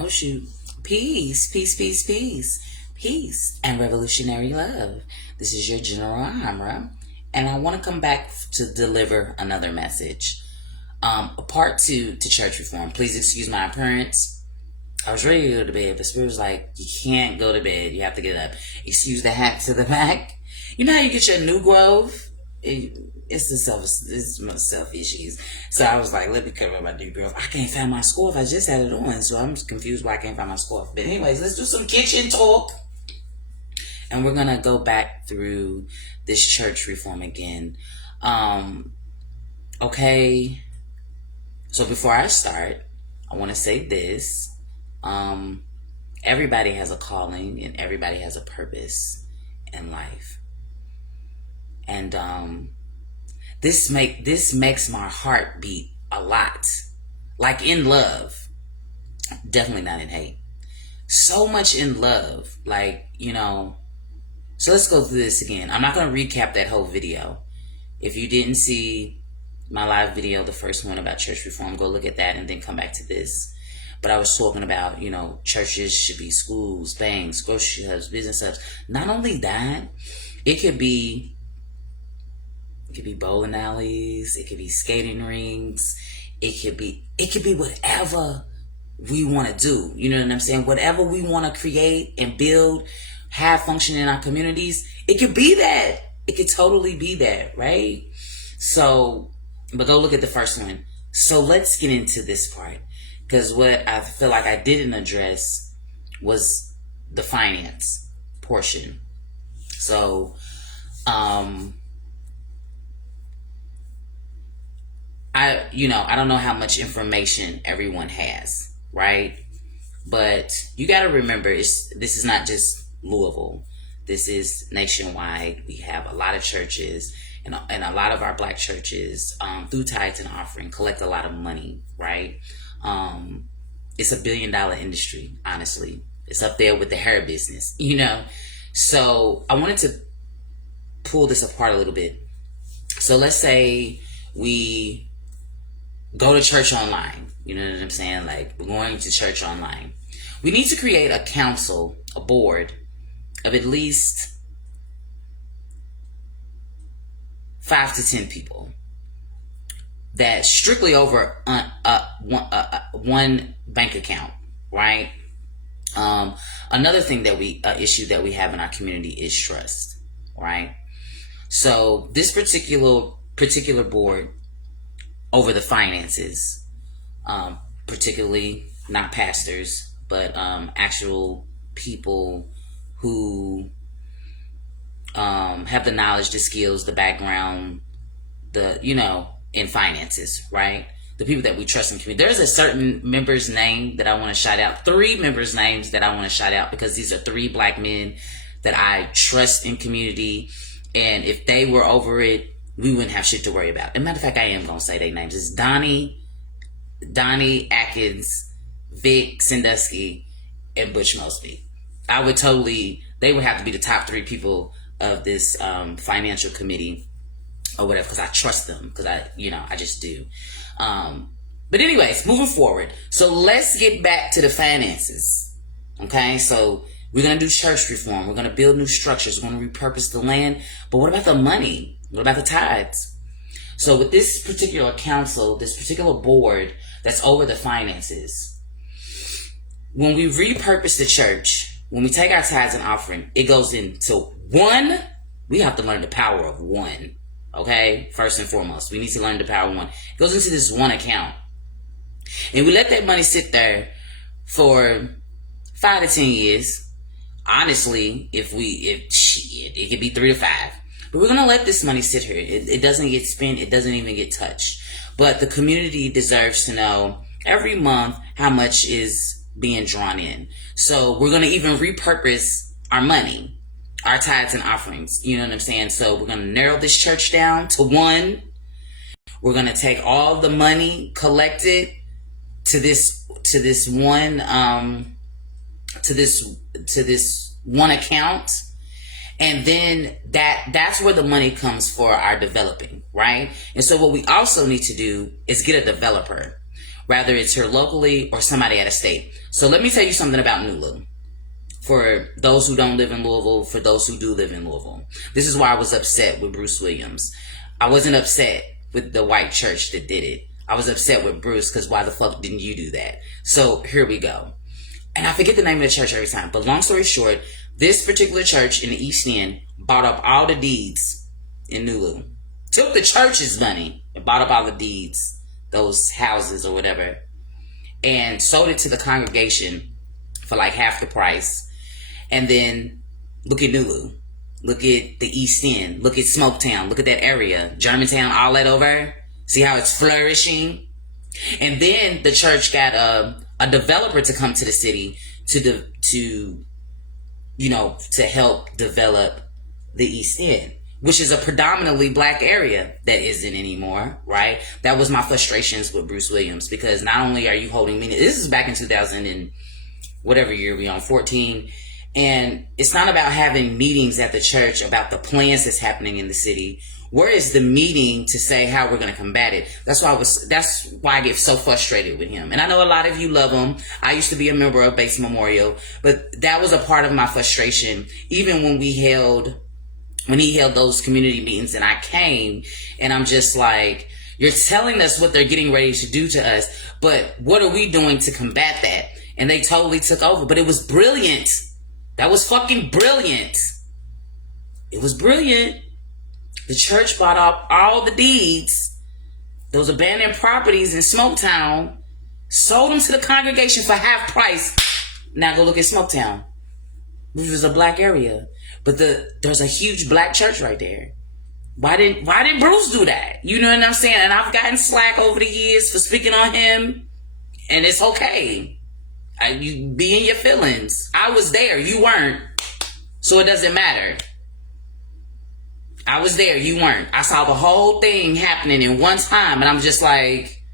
Oh shoot. Peace, peace, peace, peace, peace, and revolutionary love. This is your General Amra, and I want to come back to deliver another message. A part two to church reform. Please excuse my appearance. I was ready to go to bed, but Spirit was like, you can't go to bed. You have to get up. Excuse the hat to the back. You know how you get your new grove? It's my self issues. So I was like, let me cover my new grove. I can't find my scarf. I just had it on, so I'm confused why I can't find my scarf. But anyways, let's do some kitchen talk. And we're gonna go back through this church reform again. Okay. So before I start, I want to say this. Everybody has a calling and everybody has a purpose in life. And this makes my heart beat a lot. Like in love. Definitely not in hate. So much in love. Like, so let's go through this again. I'm not going to recap that whole video. If you didn't see my live video, the first one about church reform, go look at that and then come back to this. But I was talking about, churches should be schools, banks, grocery hubs, business hubs. Not only that, it could be bowling alleys, it could be skating rinks, it could be whatever we want to do. You know what I'm saying? Whatever we want to create and build, have function in our communities, it could be that. It could totally be that, right? So, but go look at the first one. So let's get into this part. Because what I feel like I didn't address was the finance portion. So, I don't know how much information everyone has, right? But you got to remember, this is not just Louisville. This is nationwide. We have a lot of churches, and a lot of our black churches, through tithes and offering, collect a lot of money, right? It's $1 billion industry, honestly. It's up there with the hair business, So I wanted to pull this apart a little bit. So let's say we go to church online. You know what I'm saying? Like, we're going to church online. We need to create a council, a board of at least 5 to 10 people that strictly over one bank account, right? Another thing that issue that we have in our community is trust, right? So this particular board over the finances, particularly not pastors, but actual people who have the knowledge, the skills, the background, in finances, right? The people that we trust in community. There's a certain member's name that I want to shout out. 3 members' names that I want to shout out because these are 3 black men that I trust in community. And if they were over it, we wouldn't have shit to worry about. As a matter of fact, I am going to say their names. It's Donnie Atkins, Vic Sandusky, and Butch Mosby. They would have to be the top 3 people of this financial committee or whatever, because I trust them, because I just do. But anyways, moving forward. So let's get back to the finances. Okay, so we're going to do church reform. We're going to build new structures. We're going to repurpose the land. But what about the money? What about the tithes? So with this particular council, this particular board that's over the finances, when we repurpose the church, when we take our tithes and offering, it goes into one. We have to learn the power of one. Okay? First and foremost, we need to learn the power of one. It goes into this one account. And we let that money sit there for 5 to 10 years. Honestly, it could be 3 to 5. But we're going to let this money sit here. It doesn't get spent. It doesn't even get touched. But the community deserves to know every month how much is being drawn in. So we're going to even repurpose our money, our tithes and offerings. You know what I'm saying? So we're going to narrow this church down to one. We're going to take all the money collected to this one account. And then that's where the money comes for our developing, right? And so what we also need to do is get a developer. Whether it's here locally or somebody out of state. So let me tell you something about Nulu. For those who don't live in Louisville, for those who do live in Louisville. This is why I was upset with Bruce Williams. I wasn't upset with the white church that did it. I was upset with Bruce because why the fuck didn't you do that? So here we go. And I forget the name of the church every time. But long story short, this particular church in the East End bought up all the deeds in Nulu. Took the church's money and bought up all the deeds, those houses or whatever, and sold it to the congregation for like half the price. And then look at Nulu. Look at the East End. Look at Smoketown. Look at that area. Germantown, all that over. See how it's flourishing? And then the church got a developer to come to the city to help develop the East End, which is a predominantly black area that isn't anymore, right? That was my frustrations with Bruce Williams, because not only are you holding me, this is back in 2000 and whatever year we on, 14, and it's not about having meetings at the church about the plans that's happening in the city. Where is the meeting to say how we're going to combat it? That's why I get so frustrated with him. And I know a lot of you love him. I used to be a member of Base Memorial, but that was a part of my frustration. Even when he held those community meetings and I came, and I'm just like, you're telling us what they're getting ready to do to us, but what are we doing to combat that? And they totally took over. But it was brilliant. That was fucking brilliant. It was brilliant. The church bought up all the deeds, those abandoned properties in Smoketown, sold them to the congregation for half price. Now go look at Smoketown, which is a black area, but there's a huge black church right there. Why didn't Bruce do that? You know what I'm saying? And I've gotten slack over the years for speaking on him, and it's okay. You be in your feelings. I was there, you weren't, so it doesn't matter. I was there, you weren't. I saw the whole thing happening in one time, and I'm just like,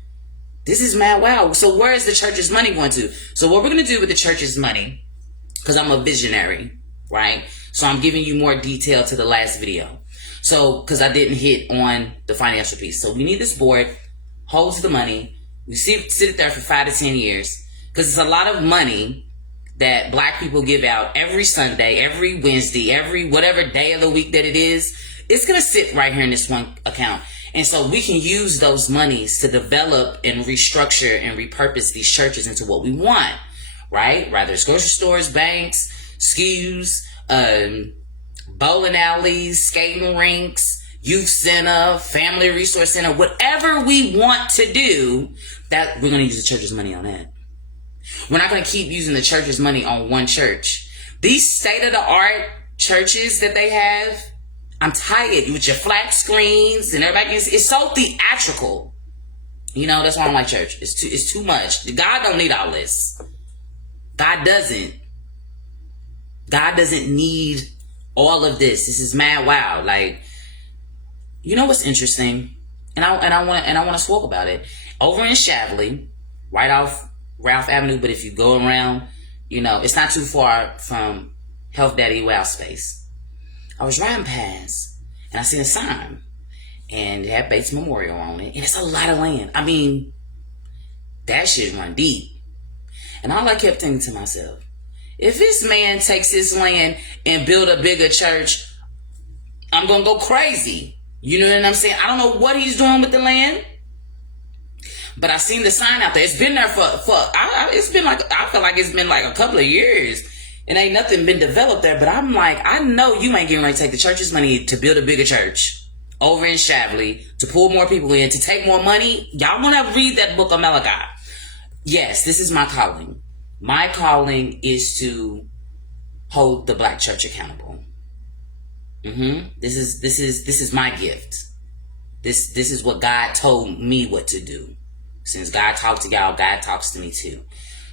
this is mad wow. So where is the church's money going to? So what we're going to do with the church's money, because I'm a visionary, right? So I'm giving you more detail to the last video. So, because I didn't hit on the financial piece. So we need this board, holds the money. We sit it there for 5 to 10 years, because it's a lot of money that black people give out every Sunday, every Wednesday, every whatever day of the week that it is. It's going to sit right here in this one account. And so we can use those monies to develop and restructure and repurpose these churches into what we want, right? Rather it's grocery stores, banks, SKUs, bowling alleys, skating rinks, youth center, family resource center, whatever we want to do, that we're going to use the church's money on that. We're not going to keep using the church's money on one church. These state-of-the-art churches that they have, I'm tired with your flat screens and everybody. It's so theatrical. You know, that's why I don't like church. It's too much. God don't need all this. God doesn't. God doesn't need all of this. This is mad wow. Like, you know what's interesting? And I want to talk about it. Over in Shavley, right off Ralph Avenue, but if you go around, you know, it's not too far from Health Daddy Wow Space. I was riding past and I seen a sign and it had Bates Memorial on it, and it's a lot of land. I mean, that shit run deep. And all I kept thinking to myself, if this man takes his land and build a bigger church, I'm gonna go crazy. You know what I'm saying? I don't know what he's doing with the land, but I seen the sign out there. It's been there it's been like, I feel like it's been like a couple of years. And ain't nothing been developed there, but I'm like, I know you ain't getting ready to take the church's money to build a bigger church over in Shavley, to pull more people in, to take more money. Y'all want to read that book of Malachi? Yes, this is my calling. My calling is to hold the black church accountable. This is my gift. This is what God told me what to do. Since God talked to y'all, God talks to me too.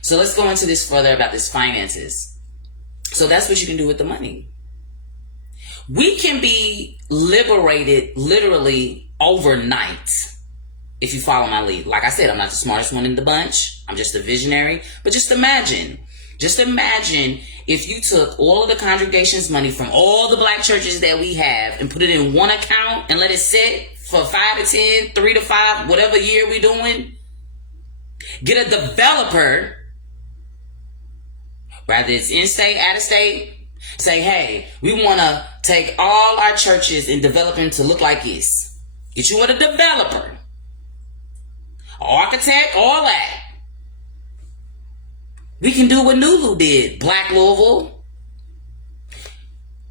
So let's go into this further about this finances. So that's what you can do with the money. We can be liberated literally overnight if you follow my lead. Like I said, I'm not the smartest one in the bunch. I'm just a visionary. But just imagine if you took all of the congregation's money from all the black churches that we have and put it in one account and let it sit for 5 to 10, 3 to 5, whatever year we're doing. Get a developer, whether it's in-state, out-of-state, say, hey, we want to take all our churches and develop them to look like this. Get you with a developer, architect, all that. We can do what Nulu did. Black Louisville.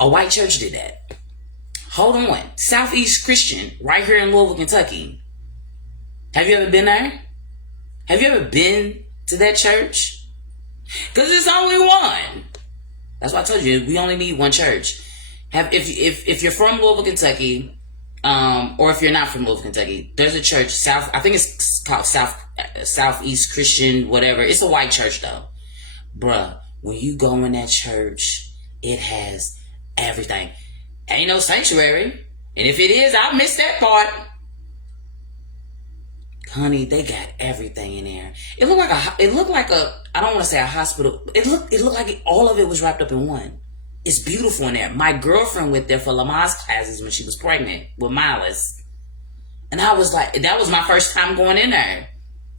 A white church did that. Hold on. Southeast Christian, right here in Louisville, Kentucky. Have you ever been there? Have you ever been to that church? Because it's only one. That's why I told you, we only need one church. If you're from Louisville, Kentucky, or if you're not from Louisville, Kentucky, there's a church, I think it's called Southeast Christian, whatever. It's a white church, though. Bruh, when you go in that church, it has everything. Ain't no sanctuary. And if it is, I missed that part. Honey, they got everything in there. It looked like a, I don't want to say a hospital. It looked like all of it was wrapped up in one. It's beautiful in there. My girlfriend went there for Lamaze classes when she was pregnant with Miles. And I was like, that was my first time going in there.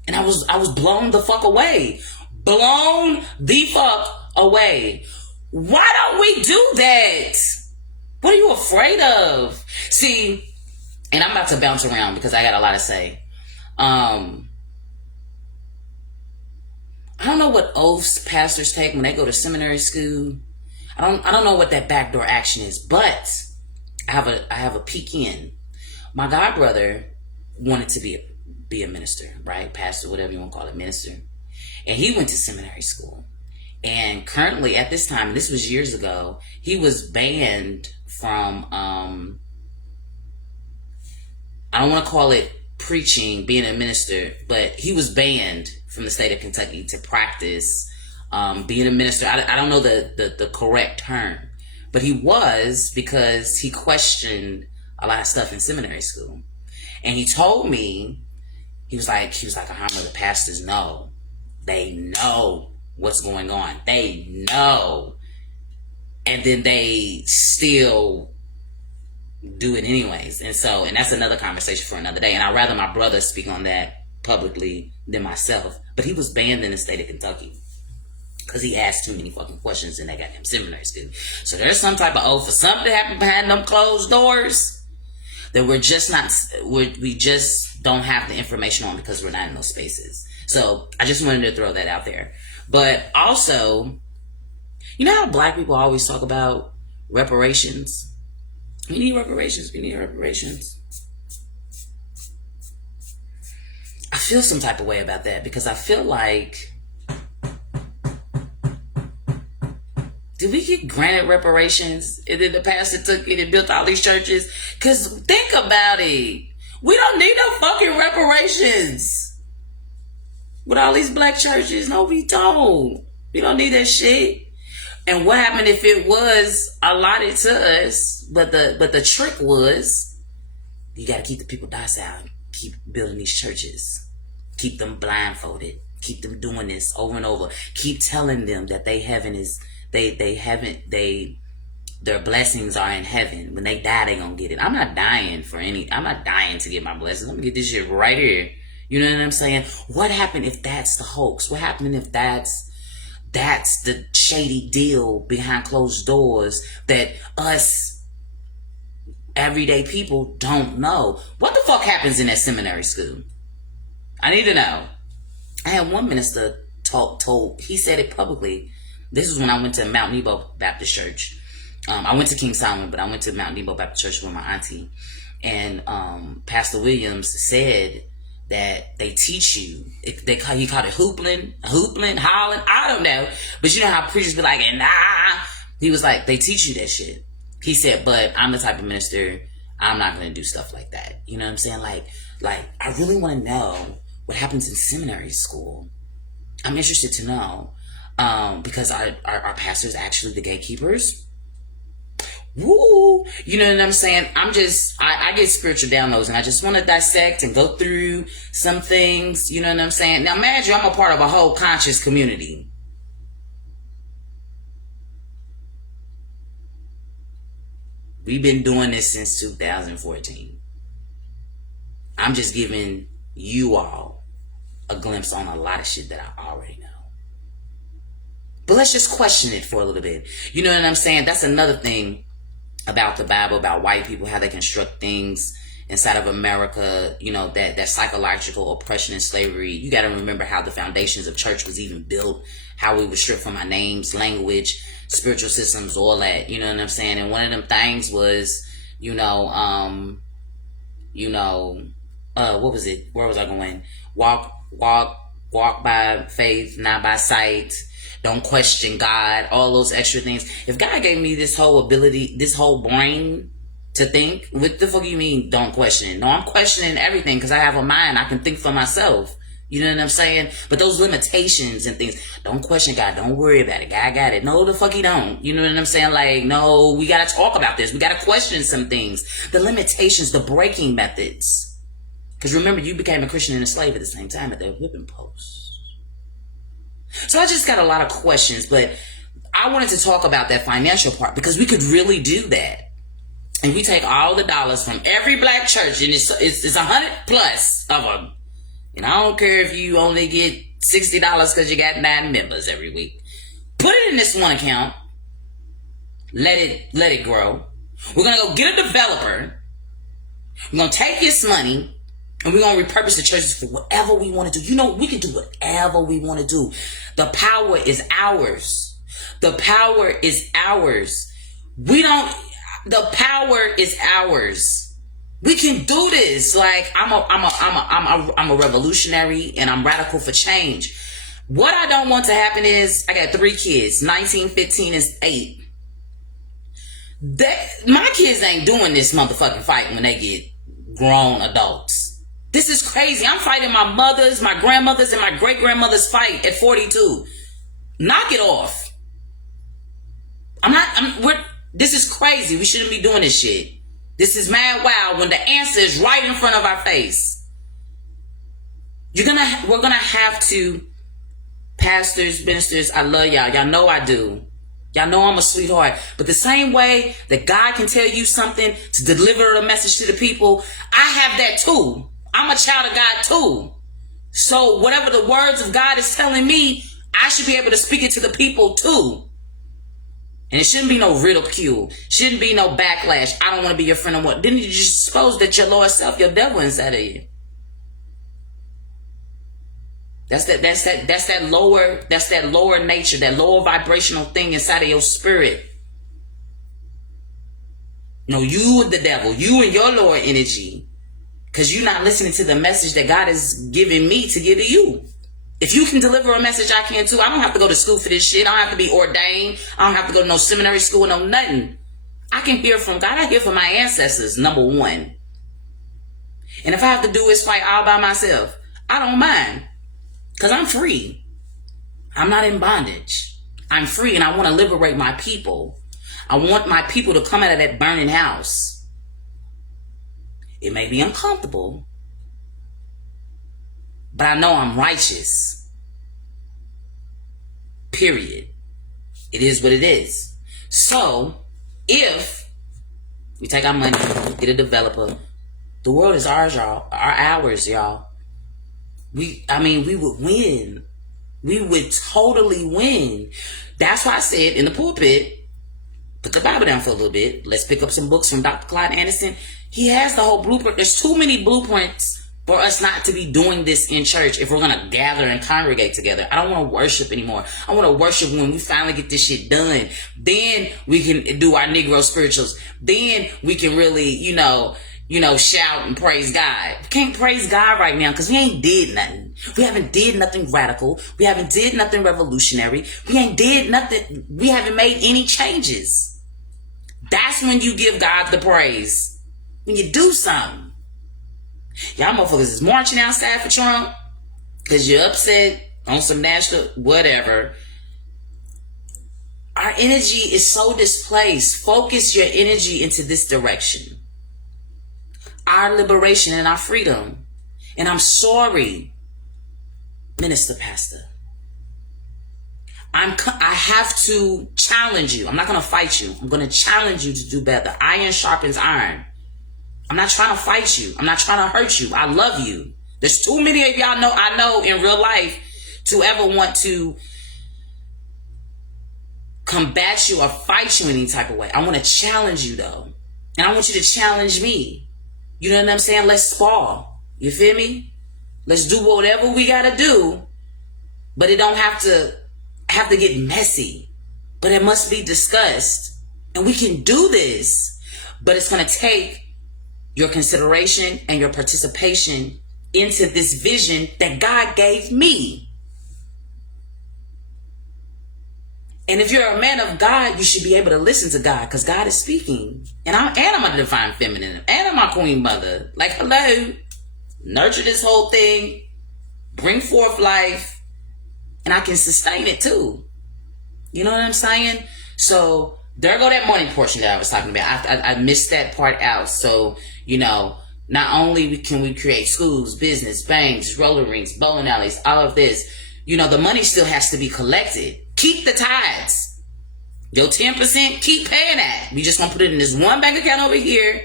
And I was blown the fuck away. Blown the fuck away. Why don't we do that? What are you afraid of? See, and I'm about to bounce around because I got a lot to say. I don't know what oaths pastors take when they go to seminary school. I don't know what that backdoor action is, but I have a peek in. My godbrother wanted to be a minister, right? Pastor, whatever you want to call it, minister. And he went to seminary school. And currently, at this time, this was years ago, he was banned from, I don't want to call it preaching, being a minister, but he was banned from the state of Kentucky to practice being a minister. I don't know the correct term, but he was, because he questioned a lot of stuff in seminary school. And he told me, he was like, the pastors know. They know what's going on. They know. And then they still do it anyways. And that's another conversation for another day. And I'd rather my brother speak on that publicly than myself. But he was banned in the state of Kentucky because he asked too many fucking questions in that goddamn seminary school. So there's some type of oath for something that happened behind them closed doors that we just don't have the information on because we're not in those spaces. So I just wanted to throw that out there. But also, you know how black people always talk about reparations? We need reparations. We need reparations. I feel some type of way about that because I feel like, did we get granted reparations and then the pastor took it and built all these churches? Because think about it. We don't need no fucking reparations. With all these black churches, no, we don't. We don't need that shit. And what happened if it was allotted to us? But the trick was, you got to keep the people docile. Keep building these churches. Keep them blindfolded. Keep them doing this over and over. Keep telling them that their blessings are in heaven. When they die, they gonna get it. I'm not dying to get my blessings. I'm gonna get this shit right here. You know what I'm saying? What happened if that's the hoax? What happened if that's the shady deal behind closed doors that us everyday people don't know? What the fuck happens in that seminary school? I need to know. I had one minister told, he said it publicly. This was when I went to Mount Nebo Baptist Church. I went to King Solomon, but I went to Mount Nebo Baptist Church with my auntie. And Pastor Williams said that they teach you. He called it hoopling, hollering. I don't know. But you know how preachers be like, nah. He was like, they teach you that shit. He said, but I'm the type of minister, I'm not going to do stuff like that. You know what I'm saying? Like I really want to know what happens in seminary school. I'm interested to know. Because our pastors actually the gatekeepers? Woo! You know what I'm saying? I get spiritual downloads and I just want to dissect and go through some things. You know what I'm saying? Now imagine I'm a part of a whole conscious community. We've been doing this since 2014. I'm just giving you all a glimpse on a lot of shit that I already know. But let's just question it for a little bit. You know what I'm saying? That's another thing about the Bible, about white people, how they construct things inside of America, you know, that psychological oppression and slavery. You got to remember how the foundations of church was even built, how we were stripped from our names, language, spiritual systems, all that. You know what I'm saying? And one of them things was, what was it? Where was I going? Walk by faith, not by sight. Don't question God. All those extra things. If God gave me this whole ability, this whole brain to think, what the fuck you mean don't question? No, I'm questioning everything because I have a mind. I can think for myself. You know what I'm saying? But those limitations and things, don't question God. Don't worry about it. God got it. No, the fuck he don't. You know what I'm saying? Like, no, we got to talk about this. We got to question some things. The limitations, the breaking methods. Because remember, you became a Christian and a slave at the same time at that whipping post. So I just got a lot of questions, but I wanted to talk about that financial part because we could really do that. And we take all the dollars from every black church, and it's 100 plus of them. And I don't care if you only get $60 because you got 9 members every week. Put it in this one account. Let it grow. We're gonna go get a developer. We're gonna take this money. And we're going to repurpose the churches for whatever we want to do. You know, we can do whatever we want to do. The power is ours. The power is ours. The power is ours. We can do this. Like, I'm a revolutionary and I'm radical for change. What I don't want to happen is, I got 3 kids, 19, 15, and 8. My kids ain't doing this motherfucking fight when they get grown adults. This is crazy. I'm fighting my mother's, my grandmother's, and my great-grandmother's fight at 42. Knock it off. This is crazy. We shouldn't be doing this shit. This is mad wild when the answer is right in front of our face. We're gonna have to, pastors, ministers, I love y'all. Y'all know I do. Y'all know I'm a sweetheart. But the same way that God can tell you something to deliver a message to the people, I have that too. I'm a child of God too. So whatever the words of God is telling me, I should be able to speak it to the people too. And it shouldn't be no ridicule. Shouldn't be no backlash. I don't want to be your friend or what. Then you just suppose that your lower self, your devil inside of you. That's that lower nature, that lower vibrational thing inside of your spirit. No, you and the devil, you and your lower energy. Because you're not listening to the message that God is giving me to give to you. If you can deliver a message, I can too. I don't have to go to school for this shit. I don't have to be ordained. I don't have to go to no seminary school, no nothing. I can hear from God. I hear from my ancestors, number one. And if I have to do this fight all by myself, I don't mind. Because I'm free. I'm not in bondage. I'm free and I want to liberate my people. I want my people to come out of that burning house. It may be uncomfortable, but I know I'm righteous. Period. It is what it is. So, if we take our money, get a developer, the world is ours, y'all. Ours, y'all. We would win. We would totally win. That's why I said in the pulpit, put the Bible down for a little bit. Let's pick up some books from Dr. Clyde Anderson. He has the whole blueprint. There's too many blueprints for us not to be doing this in church if we're going to gather and congregate together. I don't want to worship anymore. I want to worship when we finally get this shit done. Then we can do our Negro spirituals. Then we can really, shout and praise God. We can't praise God right now because we ain't did nothing. We haven't did nothing radical. We haven't did nothing revolutionary. We ain't did nothing. We haven't made any changes. That's when you give God the praise. When you do something. Y'all motherfuckers is marching outside for Trump because you're upset on some national whatever. Our energy is so displaced. Focus your energy into this direction. Our liberation and our freedom. And I'm sorry, Minister Pastor. I have to challenge you. I'm not going to fight you. I'm going to challenge you to do better. Iron sharpens iron. I'm not trying to fight you. I'm not trying to hurt you. I love you. There's too many of y'all I know in real life to ever want to combat you or fight you in any type of way. I want to challenge you though. And I want you to challenge me. You know what I'm saying? Let's spar. You feel me? Let's do whatever we gotta do. But it don't have to get messy. But it must be discussed. And we can do this. But it's gonna take your consideration and your participation into this vision that God gave me. And if you're a man of God, you should be able to listen to God because God is speaking. And I'm a divine feminine. And I'm my queen mother. Like, hello. Nurture this whole thing. Bring forth life. And I can sustain it too. You know what I'm saying? So there go that morning portion that I was talking about. I missed that part out. So, you know, not only can we create schools, business, banks, roller rinks, bowling alleys, all of this, you know, the money still has to be collected. Keep the tithes. Your 10%, keep paying that. We just gonna put it in this one bank account over here.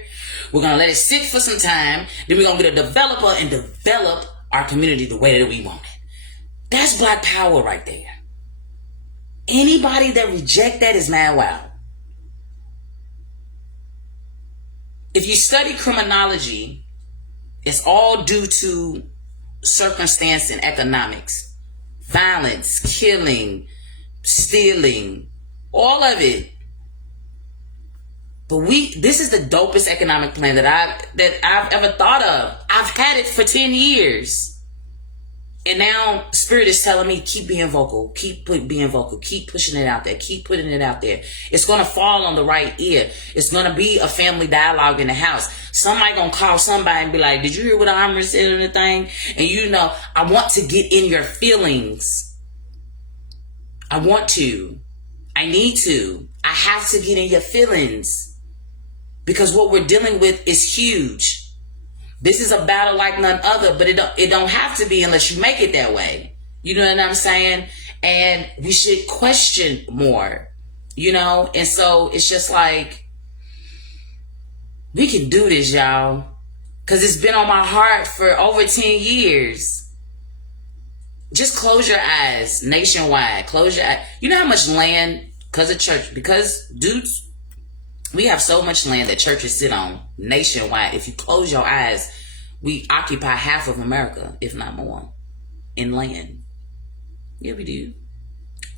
We're gonna let it sit for some time. Then we're gonna get a developer and develop our community the way that we want it. That's Black power right there. Anybody that reject that is mad wild. If you study criminology, it's all due to circumstance and economics. Violence, killing, stealing, all of it. But this is the dopest economic plan that I've ever thought of. I've had it for 10 years. And now Spirit is telling me, keep being vocal, keep being vocal, keep pushing it out there, keep putting it out there. It's going to fall on the right ear. It's going to be a family dialogue in the house. Somebody going to call somebody and be like, did you hear what Amber said on the thing? And you know, I want to get in your feelings. I want to. I need to. I have to get in your feelings. Because what we're dealing with is huge. This is a battle like none other, but it don't have to be unless you make it that way. You know what I'm saying? And we should question more, you know? And so it's just like, we can do this, y'all. Because it's been on my heart for over 10 years. Just close your eyes nationwide. Close your eyes. You know how much land, because of church, because dudes, we have so much land that churches sit on nationwide. If you close your eyes, we occupy half of America, if not more, in land. Yeah, we do.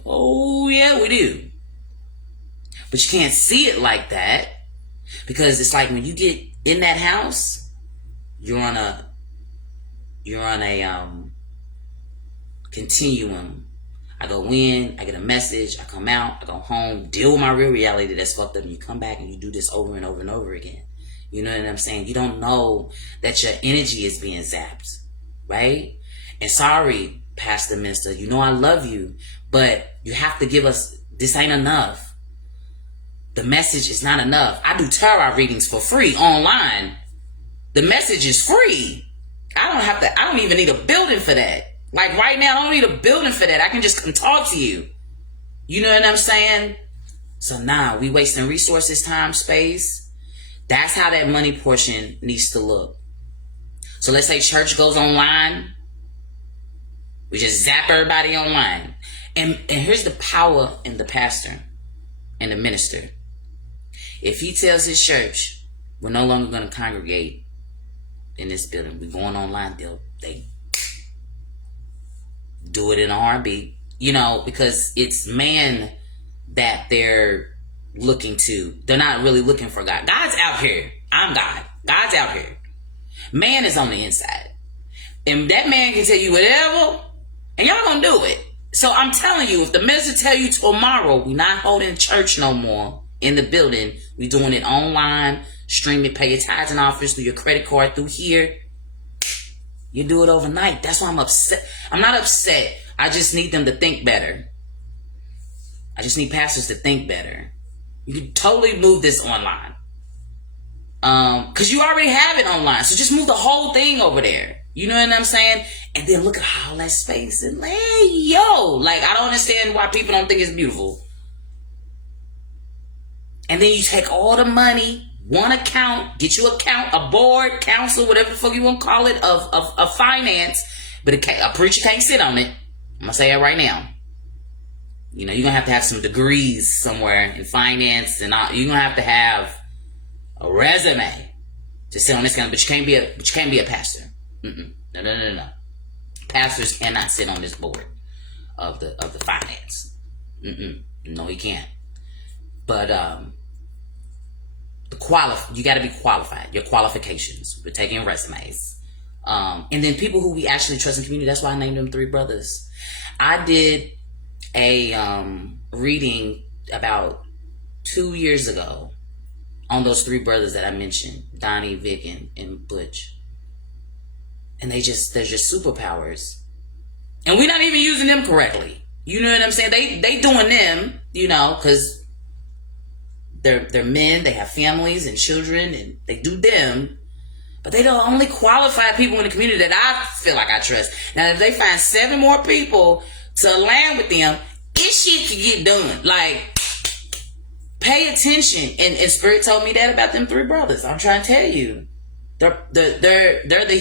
Oh, yeah, we do. But you can't see it like that because it's like when you get in that house, you're on a continuum. I go in, I get a message, I come out, I go home, deal with my real reality that's fucked up, and you come back and you do this over and over and over again. You know what I'm saying? You don't know that your energy is being zapped, right? And sorry, Pastor Mister, you know I love you, but you have to give us, this ain't enough. The message is not enough. I do tarot readings for free online. The message is free. I don't even need a building for that. Like right now, I don't need a building for that. I can just come talk to you. You know what I'm saying? So now we wasting resources, time, space. That's how that money portion needs to look. So let's say church goes online. We just zap everybody online. And here's the power in the pastor and the minister. If he tells his church, we're no longer going to congregate in this building. We're going online. They do it in a heartbeat, you know, because it's man that they're looking to. They're not really looking for God. God's out here. I'm God. God's out here. Man is on the inside. And that man can tell you whatever, and y'all gonna do it. So I'm telling you, if the minister tell you tomorrow, we're not holding church no more in the building, we're doing it online, stream it, pay your tithes and offers through your credit card through here, you do it overnight. That's why I'm upset. I'm not upset. I just need them to think better. I just need pastors to think better. You can totally move this online. Because you already have it online. So just move the whole thing over there. You know what I'm saying? And then look at all that space and like, yo, like I don't understand why people don't think it's beautiful. And then you take all the money, one account, get you a board, council, whatever the fuck you want to call it, of finance, but a preacher can't sit on it. I'm going to say it right now. You know, you're going to have some degrees somewhere in finance, and all. You're going to have a resume to sit on this kind of, but you can't be a pastor. No. Pastors cannot sit on this board of the finance. No, he can't. But you got to be qualified. Your qualifications. We're taking resumes, and then people who we actually trust in community. That's why I named them 3 brothers. I did a reading about 2 years ago on those 3 brothers that I mentioned, Donnie, Vic, and Butch. And they're just superpowers. And we're not even using them correctly. You know what I'm saying? They doing them, you know, because they're men, they have families and children, and they do them. But they the only qualified people in the community that I feel like I trust. Now, if they find 7 more people to land with them, this shit can get done. Like, pay attention. And Spirit told me that about them 3 brothers. I'm trying to tell you. They're the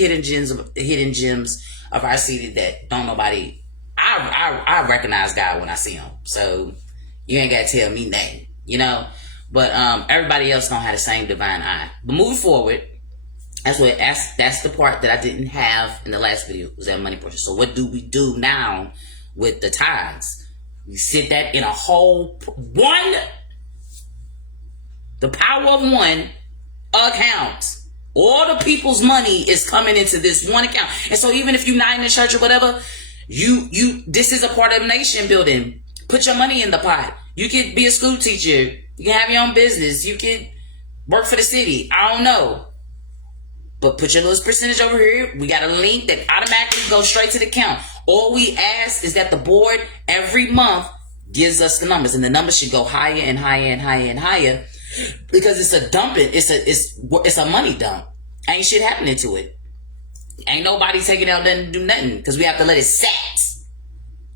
hidden gems of our city that don't nobody. I recognize God when I see him, so you ain't gotta tell me nothing, you know. But everybody else don't have the same divine eye. But moving forward, that's the part that I didn't have in the last video, was that money portion. So what do we do now with the tithes? We sit that in a whole one, the power of one account. All the people's money is coming into this one account. And so even if you're not in the church or whatever, this is a part of nation building. Put your money in the pot. You could be a school teacher. You can have your own business. You could work for the city. I don't know. But put your little percentage over here. We got a link that automatically goes straight to the account. All we ask is that the board every month gives us the numbers. And the numbers should go higher and higher and higher and higher. Because it's a dumping, it's a money dump. Ain't shit happening to it. Ain't nobody taking out nothing to do nothing, because we have to let it sit.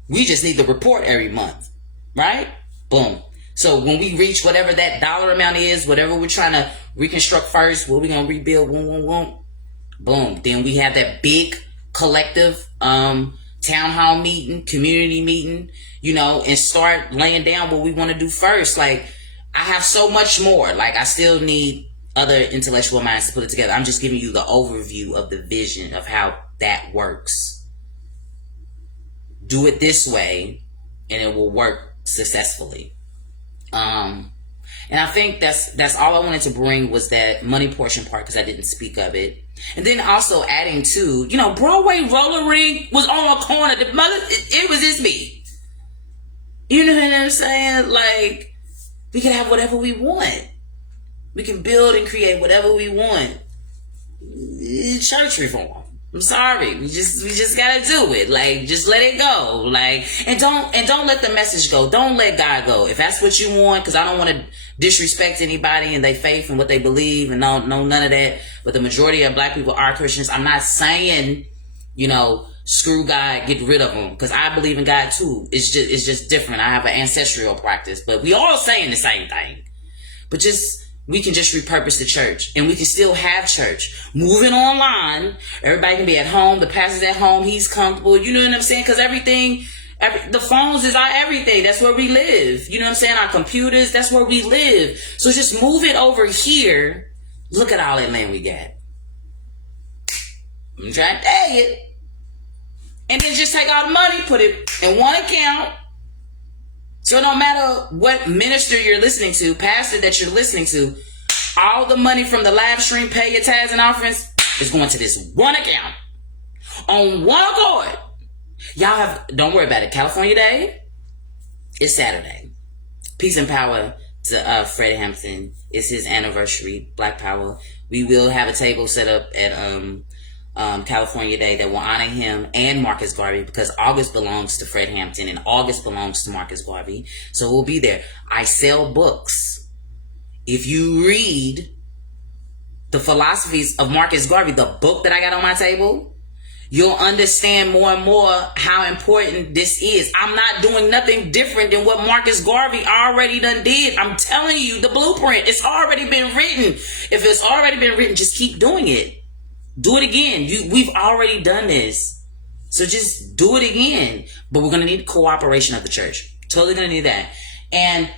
We just need the report every month, right? Boom. So when we reach whatever that dollar amount is, whatever we're trying to reconstruct first, what we're gonna rebuild, boom. Then we have that big collective town hall meeting, community meeting, you know, and start laying down what we want to do first. Like, I have so much more. Like, I still need other intellectual minds to put it together. I'm just giving you the overview of the vision of how that works. Do it this way, and it will work successfully. And I think that's all I wanted to bring, was that money portion part, because I didn't speak of it. And then also adding to, you know, Broadway roller rink was on a corner. It was just me. You know what I'm saying? Like, we can have whatever we want. We can build and create whatever we want. Church reform. I'm sorry. We just gotta do it. Like, just let it go. Like, and don't let the message go. Don't let God go. If that's what you want, because I don't want to disrespect anybody and their faith and what they believe, and no none of that. But the majority of Black people are Christians. I'm not saying, you know, screw God, get rid of him, because I believe in God too. It's just different. I have an ancestral practice, but we all saying the same thing. But we can just repurpose the church, and we can still have church. Moving online, everybody can be at home. The pastor's at home. He's comfortable. You know what I'm saying? Because the phones is our everything. That's where we live. You know what I'm saying? Our computers, that's where we live. So just move it over here. Look at all that land we got. I'm trying to tell you. And then just take all the money, put it in one account. So no matter what minister you're listening to, pastor that you're listening to, all the money from the live stream, pay your tithes and offerings, is going to this one account. On one accord. Don't worry about it. California Day is Saturday. Peace and power to Fred Hampton. It's his anniversary. Black Power. We will have a table set up at California Day that will honor him and Marcus Garvey, because August belongs to Fred Hampton and August belongs to Marcus Garvey. So we'll be there. I sell books. If you read the philosophies of Marcus Garvey, the book that I got on my table, you'll understand more and more how important this is. I'm not doing nothing different than what Marcus Garvey already done did. I'm telling you, the blueprint, it's already been written. If it's already been written, just keep doing it. Do it again. We've already done this. So just do it again. But we're going to need cooperation of the church. Totally going to need that. And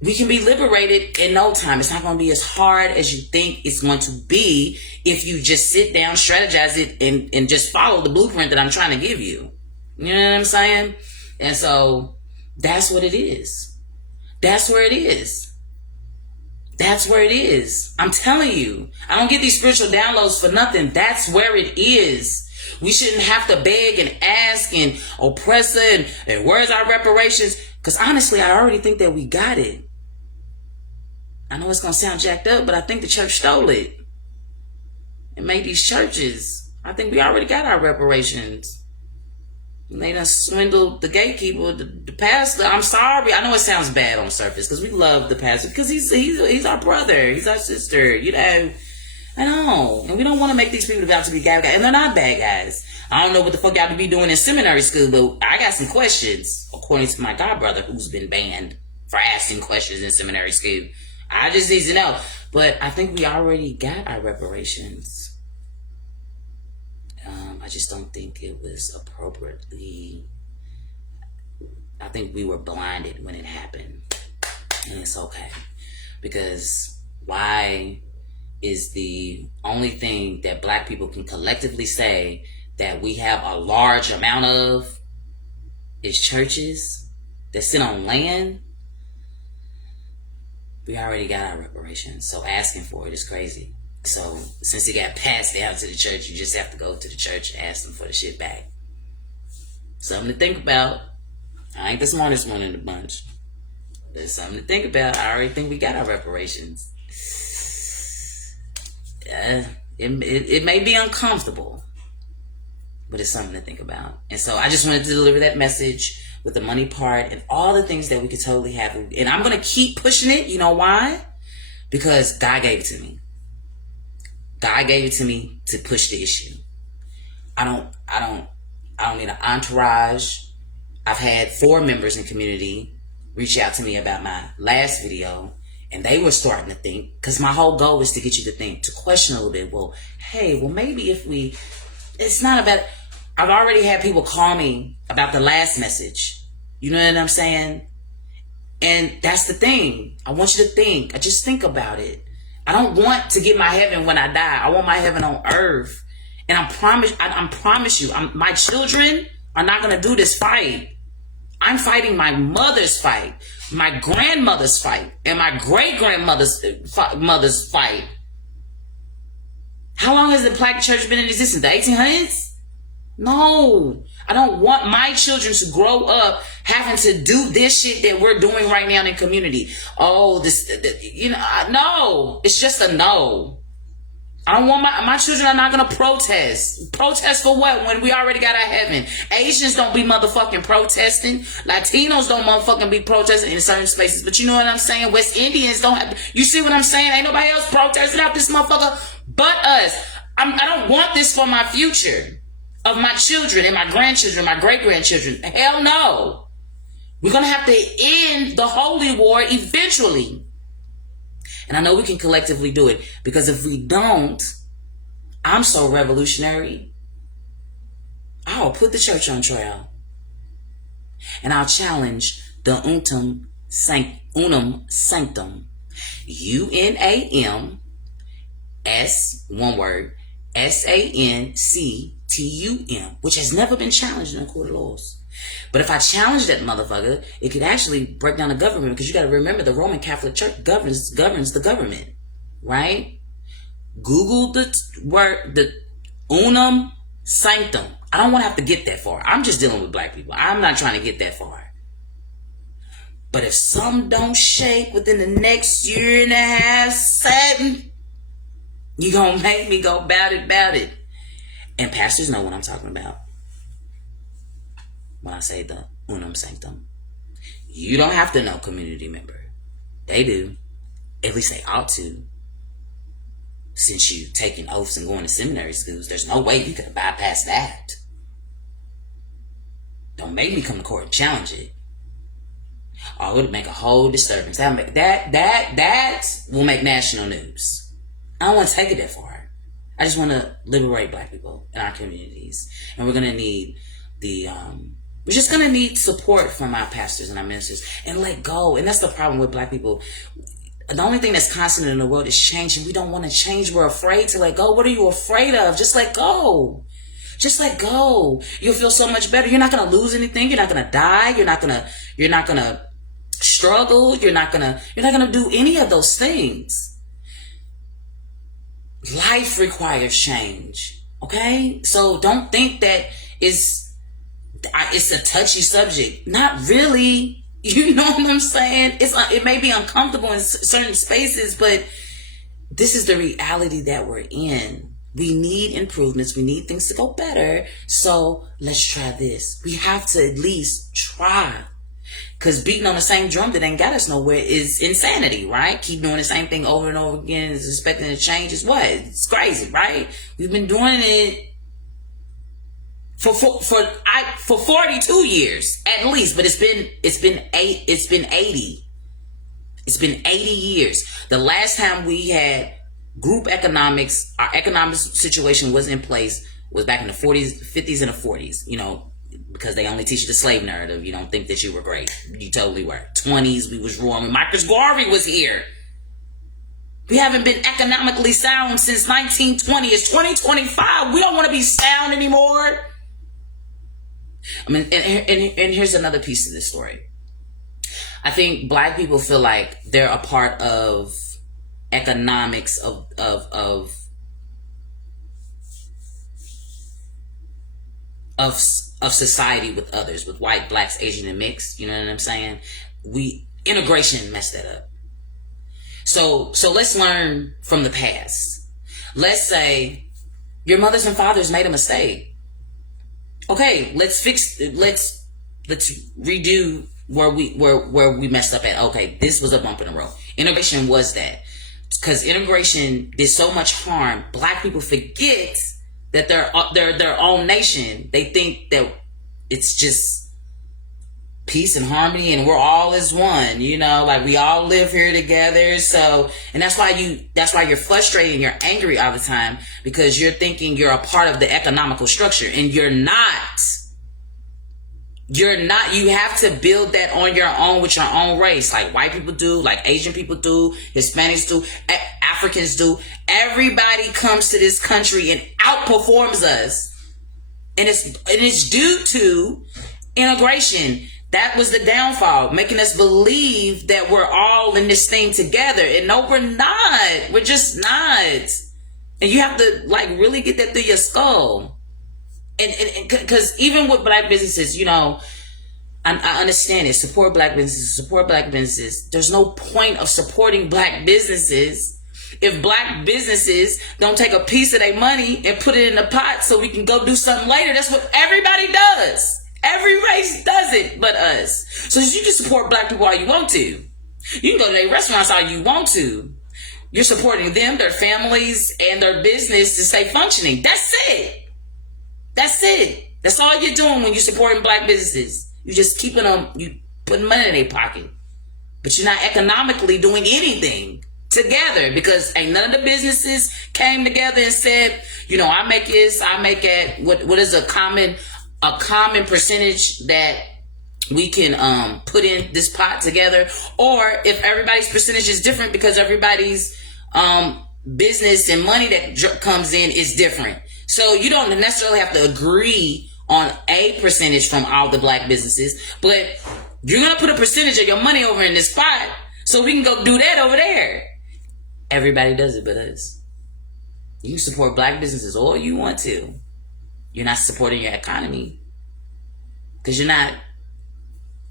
we can be liberated in no time. It's not going to be as hard as you think it's going to be if you just sit down, strategize it, and just follow the blueprint that I'm trying to give you. You know what I'm saying? And so that's what it is. That's where it is. That's where it is. I'm telling you, I don't get these spiritual downloads for nothing. That's where it is. We shouldn't have to beg and ask and oppress and where's our reparations? Because honestly, I already think that we got it. I know it's going to sound jacked up, but I think the church stole it and made these churches. I think we already got our reparations. And they done swindled the gatekeeper, the pastor. I'm sorry. I know it sounds bad on the surface because we love the pastor because he's our brother. He's our sister. You know, I know. And we don't want to make these people out to be bad guys. And they're not bad guys. I don't know what the fuck y'all to be doing in seminary school, but I got some questions, according to my godbrother who's been banned for asking questions in seminary school. I just need to know. But I think we already got our reparations. I just don't think it was appropriately. I think we were blinded when it happened. And it's okay. Because why is the only thing that black people can collectively say that we have a large amount of is churches that sit on land? We already got our reparations. So asking for it is crazy. So since it got passed down to the church, you just have to go to the church and ask them for the shit back. Something to think about. I ain't the smartest one in the bunch. There's something to think about. I already think we got our reparations. It may be uncomfortable, but it's something to think about. And so I just wanted to deliver that message with the money part and all the things that we could totally have. And I'm going to keep pushing it. You know why? Because God gave it to me. God gave it to me to push the issue. I don't need an entourage. I've had 4 members in community reach out to me about my last video, and they were starting to think, because my whole goal is to get you to think, to question a little bit. Well, hey, maybe if it's not about, I've already had people call me about the last message. You know what I'm saying? And that's the thing. I want you to think. I just think about it. I don't want to get my heaven when I die. I want my heaven on earth. And I promise you, my children are not going to do this fight. I'm fighting my mother's fight, my grandmother's fight, and my great-grandmother's mother's fight. How long has the black church been in existence? The 1800s? No. I don't want my children to grow up having to do this shit that we're doing right now in the community. Oh, no. It's just a no. I don't want my children are not going to protest. Protest for what when we already got our heaven? Asians don't be motherfucking protesting. Latinos don't motherfucking be protesting in certain spaces. But you know what I'm saying? West Indians don't have. You see what I'm saying? Ain't nobody else protesting out this motherfucker but us. I don't want this for my future. Of my children and my grandchildren, my great-grandchildren. Hell no. We're going to have to end the holy war eventually. And I know we can collectively do it. Because if we don't, I'm so revolutionary. I'll put the church on trial. And I'll challenge the unum sanctum. UNAMS, one word, SANCTUM, which has never been challenged in a court of laws. But if I challenge that motherfucker, it could actually break down the government, because you got to remember the Roman Catholic Church governs the government, right? Google the word, the unum sanctum. I don't want to have to get that far. I'm just dealing with black people. I'm not trying to get that far. But if some don't shake within the next year and a half, 7, you gonna make me go bout it. And pastors know what I'm talking about when I say the unum sanctum. You don't have to know, community member. They do. At least they ought to. Since you taking oaths and going to seminary schools, there's no way you could bypass that. Don't make me come to court and challenge it. Or it would make a whole disturbance. That will make national news. I don't want to take it that far. I just want to liberate black people in our communities. And we're going to need we're just going to need support from our pastors and our ministers and let go. And that's the problem with black people. The only thing that's constant in the world is change. And we don't want to change. We're afraid to let go. What are you afraid of? Just let go. Just let go. You'll feel so much better. You're not going to lose anything. You're not going to die. You're not going to struggle. You're not going to do any of those things. Life requires change. Okay? So don't think that it's a touchy subject. Not really. You know what I'm saying? It may be uncomfortable in certain spaces, but this is the reality that we're in. We need improvements. We need things to go better. So let's try this. We have to at least try. Because beating on the same drum that ain't got us nowhere is insanity, right? Keep doing the same thing over and over again and expecting to change is what? It's crazy, right? We've been doing it for 42 years at least, but it's been 80. It's been 80 years. The last time we had group economics, our economic situation was in place, was back in the 40s, 50s, and the 40s, you know, because they only teach you the slave narrative. You don't think that you were great. You totally were. 20s, we was wrong. When Marcus Garvey was here. We haven't been economically sound since 1920. It's 2025. We don't want to be sound anymore. I mean, and here's another piece of this story. I think black people feel like they're a part of economics of society with others, with white, blacks, Asian, and mixed. You know what I'm saying? Integration messed that up. So let's learn from the past. Let's say your mothers and fathers made a mistake. Okay, let's redo where we messed up at. Okay, this was a bump in the road. Integration was that. Because integration did so much harm, black people forget that they're their own nation. They think that it's just peace and harmony and we're all as one, you know, like we all live here together. So, and that's why you're frustrated and you're angry all the time, because you're thinking you're a part of the economical structure and you're not. You have to build that on your own with your own race, like white people do, like Asian people do, Hispanics do, Africans do. Everybody comes to this country and outperforms us. And it's due to integration. That was the downfall, making us believe that we're all in this thing together. And no, we're not. We're just not. And you have to like really get that through your skull. And because even with black businesses, you know, I understand it. Support black businesses. There's no point of supporting black businesses if black businesses don't take a piece of their money and put it in a pot so we can go do something later. That's what everybody does. Every race does it but us. So you can support black people all you want to. You can go to their restaurants all you want to. You're supporting them, their families, and their business to stay functioning. That's it. That's it. That's all you're doing when you're supporting black businesses. You're just keeping them, you putting money in their pocket. But you're not economically doing anything together, because ain't none of the businesses came together and said, you know, I make this, I make that. What is a common percentage that we can put in this pot together? Or if everybody's percentage is different because everybody's business and money that comes in is different. So you don't necessarily have to agree on a percentage from all the black businesses, but you're going to put a percentage of your money over in this pot so we can go do that over there. Everybody does it but us. You can support black businesses all you want to. You're not supporting your economy. Because you're not.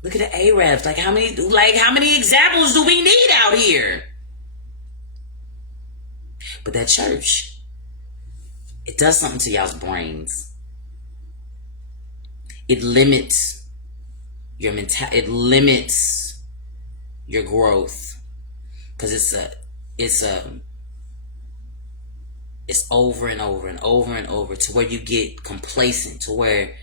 Look at the Arabs. Like how many examples do we need out here? But that church, it does something to y'all's brains. It limits your it limits your growth. Because it's over and over and over and over, to where you get complacent, to where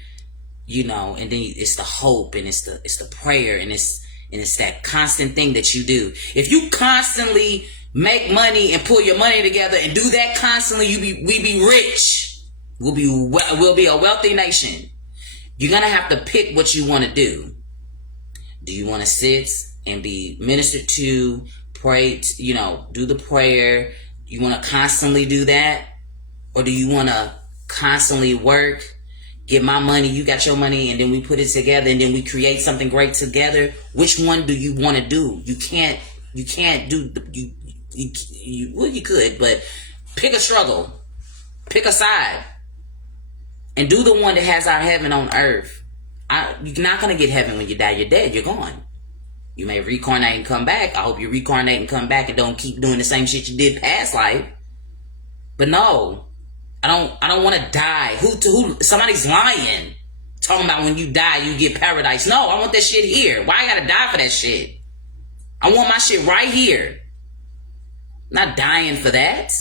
and then it's the hope, and it's the prayer, and it's that constant thing that you do. If you constantly make money and pull your money together and do that constantly, we be rich. We'll be a wealthy nation. You're gonna have to pick what you want to do. Do you want to sit and be ministered to, pray, do the prayer? You want to constantly do that? Or do you want to constantly work, get my money, you got your money, and then we put it together and then we create something great together? Which one do you want to do? You can't do, well, you could, but pick a struggle. Pick a side. And do the one that has our heaven on earth. You're not going to get heaven when you die. You're dead. You're gone. You may reincarnate and come back. I hope you reincarnate and come back and don't keep doing the same shit you did past life. But no, I don't want to die. Who? Somebody's lying. Talking about when you die, you get paradise. No, I want that shit here. Why I got to die for that shit? I want my shit right here. Not dying for that.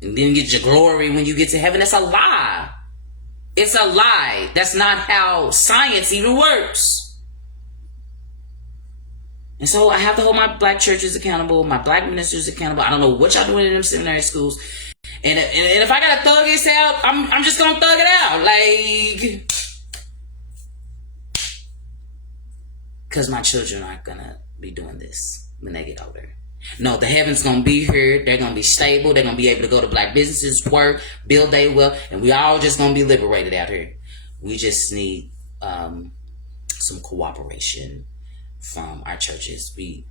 And then get your glory when you get to heaven. That's a lie. It's a lie. That's not how science even works. And so I have to hold my black churches accountable, my black ministers accountable. I don't know what y'all doing in them seminary schools. And if I gotta thug this out, I'm just gonna thug it out. Like, because my children aren't gonna be doing this when they get older. No, the heaven's going to be here. They're going to be stable. They're going to be able to go to black businesses, work, build their wealth, and we all just going to be liberated out here. We just need some cooperation from our churches. We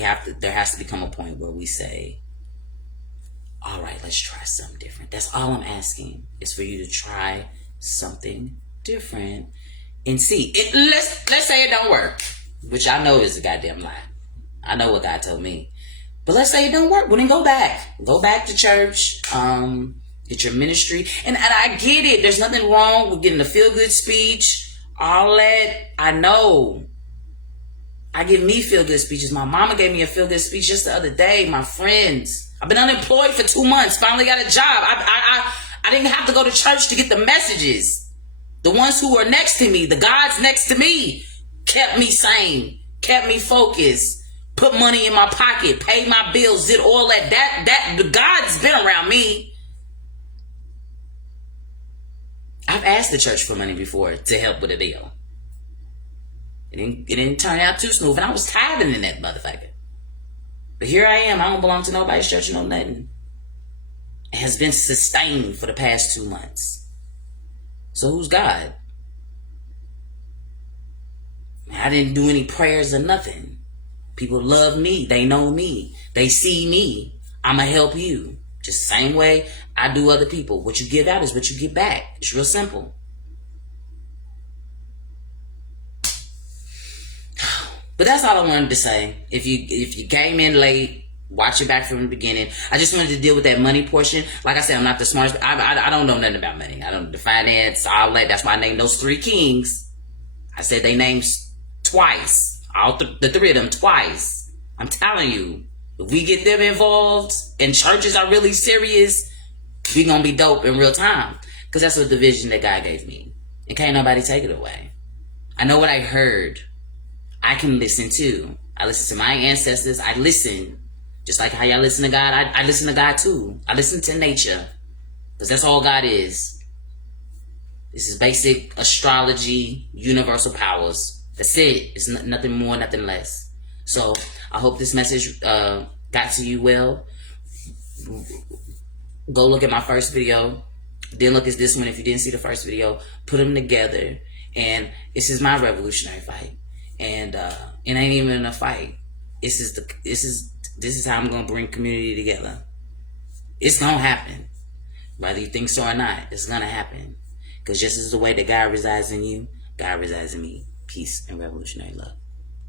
have to. There has to become a point where we say, all right, let's try something different. That's all I'm asking, is for you to try something different and see. Let's say it don't work, which I know is a goddamn lie. I know what God told me. But let's say it don't work. Well, then go back. Go back to church. Get your ministry. And I get it. There's nothing wrong with getting a feel-good speech. All that. I know. I give me feel-good speeches. My mama gave me a feel-good speech just the other day. My friends. I've been unemployed for 2 months. Finally got a job. I didn't have to go to church to get the messages. The ones who were next to me, the gods next to me, kept me sane. Kept me focused. Put money in my pocket, paid my bills, did all that. That the God's been around me. I've asked the church for money before to help with a deal. It didn't turn out too smooth, and I was tithing in that motherfucker. But here I am. I don't belong to nobody's church or no nothing. It has been sustained for the past 2 months. So who's God? I didn't do any prayers or nothing. People love me. They know me. They see me. I'ma help you. Just the same way I do other people. What you give out is what you get back. It's real simple. But that's all I wanted to say. If you came in late, watch it back from the beginning. I just wanted to deal with that money portion. Like I said, I'm not the smartest. I don't know nothing about money. I don't know the finance, all that. That's why I named those 3 kings. I said they names twice. All the 3 of them twice. I'm telling you, if we get them involved and churches are really serious, we gonna be dope in real time. Because that's what the vision that God gave me. And can't nobody take it away. I know what I heard. I can listen too. I listen to my ancestors. I listen. Just like how y'all listen to God, I listen to God too. I listen to nature. Because that's all God is. This is basic astrology, universal powers. That's it. It's nothing more, nothing less. So I hope this message got to you well. Go look at my first video. Then look at this one if you didn't see the first video. Put them together. And this is my revolutionary fight. And it ain't even a fight. This is how I'm gonna bring community together. It's gonna happen. Whether you think so or not, it's gonna happen. Because just as the way that God resides in you, God resides in me. Peace and revolutionary love.